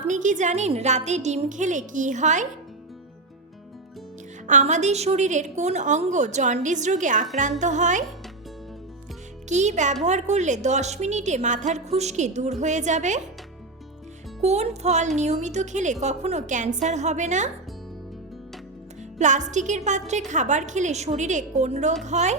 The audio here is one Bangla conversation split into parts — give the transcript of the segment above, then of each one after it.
আপনি কি জানেন রাতে ডিম খেলে কি হয়? আমাদের শরীরের কোন অঙ্গ জন্ডিস রোগে আক্রান্ত হয়? কি ব্যবহার করলে দশ মিনিটে মাথার খুশকি দূর হয়ে যাবে? কোন ফল নিয়মিত খেলে কখনো ক্যান্সার হবে না? প্লাস্টিকের পাত্রে খাবার খেলে শরীরে কোন রোগ হয়?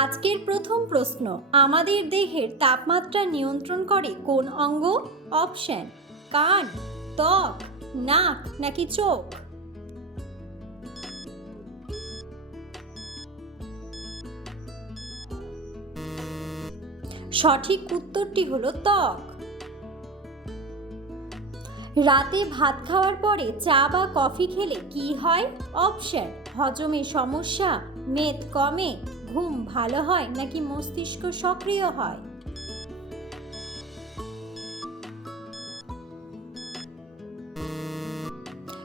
আজকের প্রথম প্রশ্ন, আমাদের দেহের তাপমাত্রা নিয়ন্ত্রণ করে কোন অঙ্গ? অপশন, কান, ত্বক, নাক নাকি চোখ? সঠিক উত্তরটি হলো ত্বক। রাতে ভাত খাওয়ার পরে চা বা কফি খেলে কি হয়? অপশন, হজমে সমস্যা, মেদ কমে। ঘুম ভালো হয় নাকি মস্তিষ্ক সক্রিয় হয়?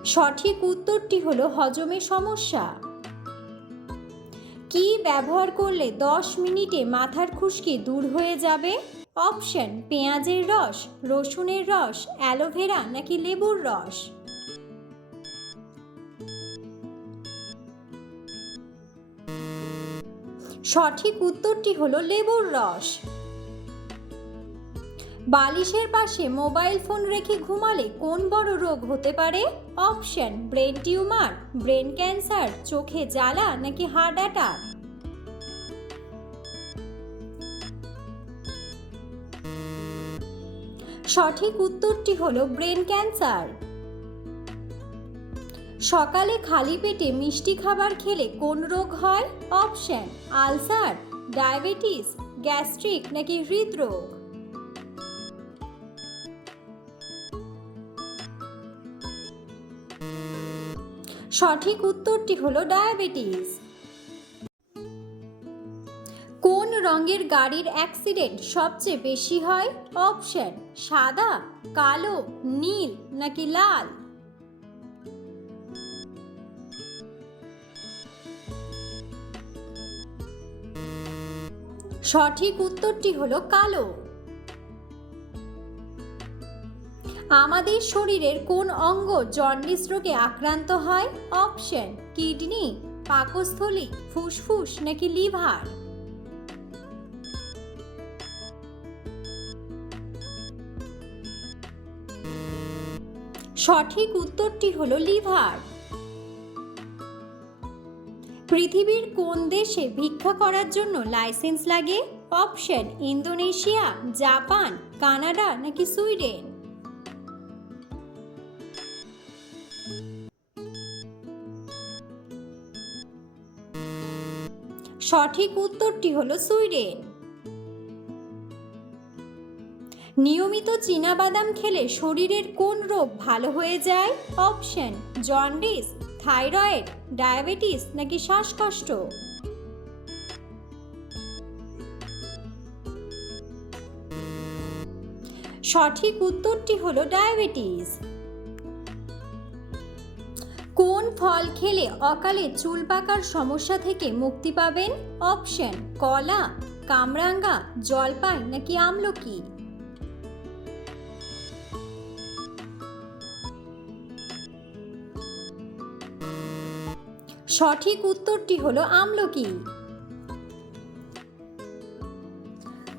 সঠিক উত্তরটি হলো হজমে সমস্যা। কি ব্যবহার করলে দশ মিনিটে মাথার খুশকি দূর হয়ে যাবে? অপশন, পেঁয়াজের রস, রসুনের রস, অ্যালোভেরা নাকি লেবুর রস? সঠিক উত্তরটি হলো লেবুর রস। বালিশের পাশে মোবাইল ফোন রেখে ঘুমালে কোন বড় রোগ হতে পারে? Option, brain tumour, brain cancer, চোখে জ্বালা নাকি হার্ট অ্যাটাক? সঠিক উত্তরটি হলো ব্রেন ক্যান্সার। সকালে খালি পেটে মিষ্টি খাবার খেলে কোন রোগ হয়? অপশন আলসার ডায়াবেটিস গ্যাস্ট্রিক নাকি হৃদরোগ? সঠিক উত্তরটি হলো ডায়াবেটিস কোন রঙের গাড়ির অ্যাক্সিডেন্ট সবচেয়ে বেশি হয়? অপশন সাদা, কালো, নীল নাকি লাল? সঠিক উত্তরটি হলো কালো। আমাদের শরীরের কোন অঙ্গ জন্ডিস রোগে আক্রান্ত হয়? অপশন, কিডনি, পাকস্থলী, ফুসফুস নাকি লিভার? সঠিক উত্তরটি হলো লিভার। পৃথিবীর কোন দেশে ভিক্ষা করার জন্য লাইসেন্স লাগে? অপশন, ইন্দোনেশিয়া, জাপান, কানাডা নাকি সুইডেন? সঠিক উত্তরটি হলো সুইডেন। নিয়মিত চীনাবাদাম খেলে শরীরের কোন রোগ ভালো হয়ে যায়? অপশন, জন্ডিস থাইরয়েড, ডায়াবেটিস নাকি শ্বাসকষ্ট? সঠিক উত্তরটি হলো ডায়াবেটিস। কোন ফল খেলে অকালে চুল পাকার সমস্যা থেকে মুক্তি পাবেন? অপশন, কলা, কামরাঙ্গা, জলপাই নাকি আমলকি? সঠিক উত্তরটি হলো আমলকি।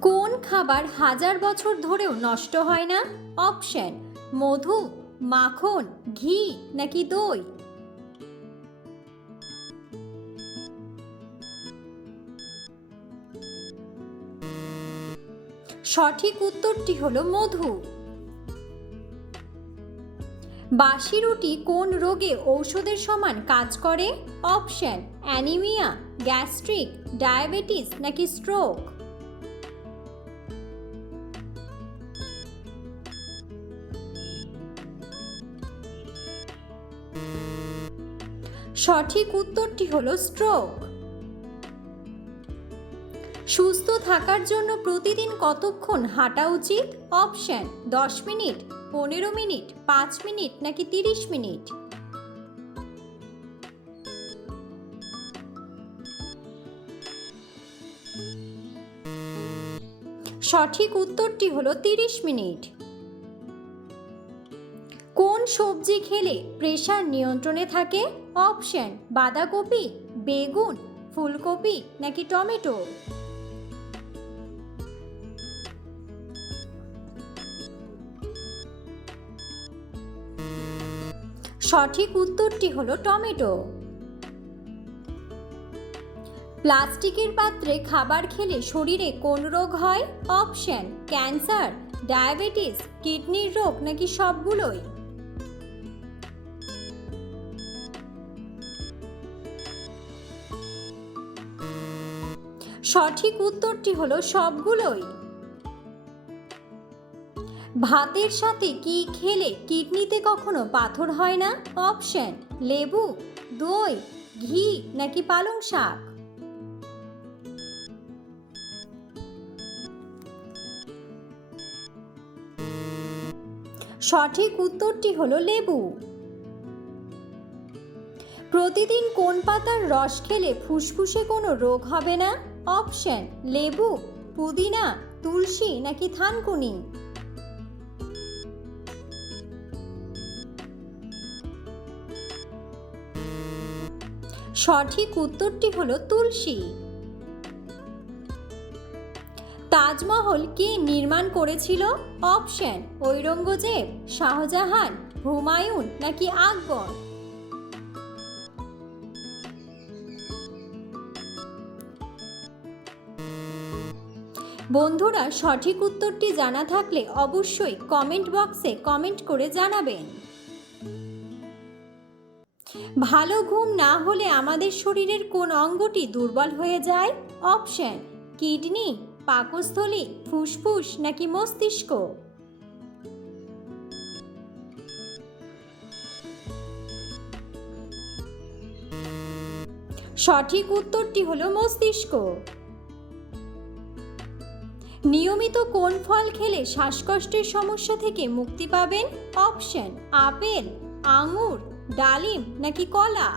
কোন খাবার হাজার বছর ধরেও নষ্ট হয় না? অপশন, মধু, মাখন, ঘি নাকি দই? সঠিক উত্তরটি হলো মধু। বাসি রুটি কোন রোগে ঔষধের সমান কাজ করে? অপশন, অ্যানিমিয়া, গ্যাস্ট্রিক, ডায়াবেটিস নাকি স্ট্রোক? সঠিক উত্তরটি হলো স্ট্রোক। সুস্থ থাকার জন্য প্রতিদিন কতক্ষণ হাঁটা উচিত? অপশন, দশ মিনিট পনেরো মিনিট, পাঁচ মিনিট নাকি তিরিশ মিনিট? সঠিক উত্তরটি হলো তিরিশ মিনিট। কোন সবজি খেলে প্রেশার নিয়ন্ত্রণে থাকে? অপশন, বাঁধাকপি, বেগুন, ফুলকপি নাকি টমেটো? সঠিক উত্তরটি হলো টমেটো। প্লাস্টিকের পাত্রে খাবার খেলে শরীরে কোন রোগ হয়? অপশন, ক্যান্সার, ডায়াবেটিস, কিডনির রোগ নাকি সবগুলোই? সঠিক উত্তরটি হলো সবগুলোই। ভাতের সাথে কি খেলে কিডনিতে কখনো পাথর হয় না? অপশন, লেবু, দই, ঘি নাকি পালং শাক? সঠিক উত্তরটি হলো লেবু। প্রতিদিন কোন পাতার রস খেলে ফুসফুসে কোনো রোগ হবে না? অপশন, লেবু, পুদিনা, তুলসী নাকি থানকুনি? সঠিক উত্তরটি হলো তুলসী। তাজমহল কে নির্মাণ করেছিল? অপশন, ঔরঙ্গজেব, শাহজাহান, হুমায়ুন নাকি আকবর? বন্ধুরা, সঠিক উত্তরটি জানা থাকলে অবশ্যই কমেন্ট বক্সে কমেন্ট করে জানাবেন। ভালো ঘুম না হলে আমাদের শরীরের কোন অঙ্গটি দুর্বল হয়ে যায়? অপশন, কিডনি, পাকস্থলী, ফুসফুস নাকি মস্তিষ্ক? সঠিক উত্তরটি হলো মস্তিষ্ক। নিয়মিত কোন ফল খেলে শ্বাসকষ্টের সমস্যা থেকে মুক্তি পাবেন? অপশন, আপেল, আঙুর ডালিম নাকি কলা?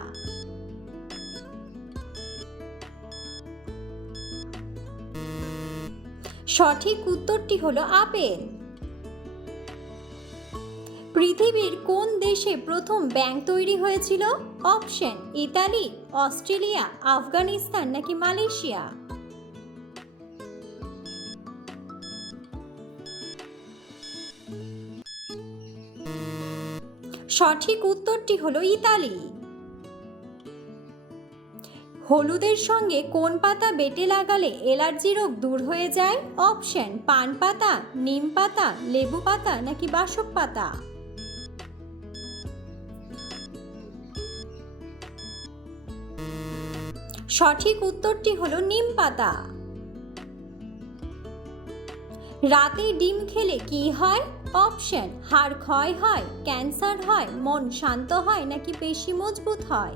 সঠিক উত্তরটি হলো আপেল। পৃথিবীর কোন দেশে প্রথম ব্যাংক তৈরি হয়েছিল? অপশন, ইতালি, অস্ট্রেলিয়া, আফগানিস্তান নাকি মালয়েশিয়া? সঠিক উত্তরটি হলো ইতালি। হলুদের সঙ্গে কোন পাতা বেটে লাগালে এলার্জি রোগ দূর হয়ে যায়? অপশন, পান পাতা, নিম পাতা, লেবু পাতা নাকি বাসক পাতা? সঠিক উত্তরটি হলো নিম পাতা। রাতে ডিম খেলে কি হয়? অপশন, হাড় ক্ষয় হয়, ক্যান্সার হয়, মন শান্ত হয় নাকি পেশি মজবুত হয়?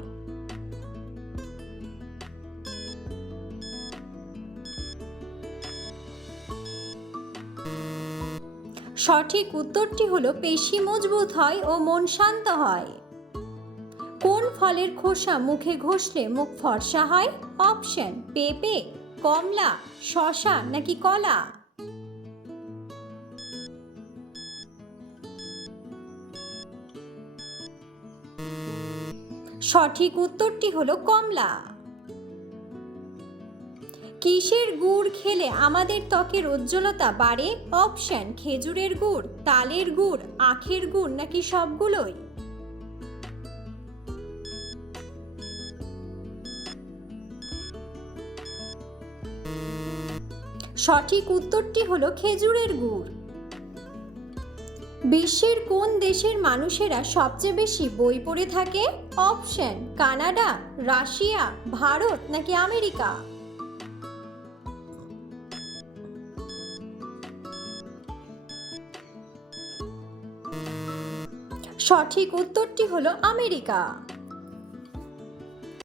সঠিক উত্তরটি হলো পেশি মজবুত হয় ও মন শান্ত হয়। কোন ফলের খোসা মুখে ঘষলে মুখ ফর্সা হয়? অপশন, পেঁপে, কমলা শশা নাকি কলা? সঠিক উত্তরটি হলো কমলা। কিসের গুড় খেলে আমাদের ত্বকের উজ্জ্বলতা বাড়ে? অপশন, খেজুরের গুড়, তালের গুড়, আখের গুড় নাকি সবগুলোই? সঠিক উত্তরটি হলো খেজুরের গুড়। বিশ্বের কোন দেশের মানুষেরা সবচেয়ে বেশি বই পড়ে থাকে? অপশন, কানাডা, রাশিয়া, ভারত নাকি আমেরিকা? সঠিক উত্তরটি হলো আমেরিকা।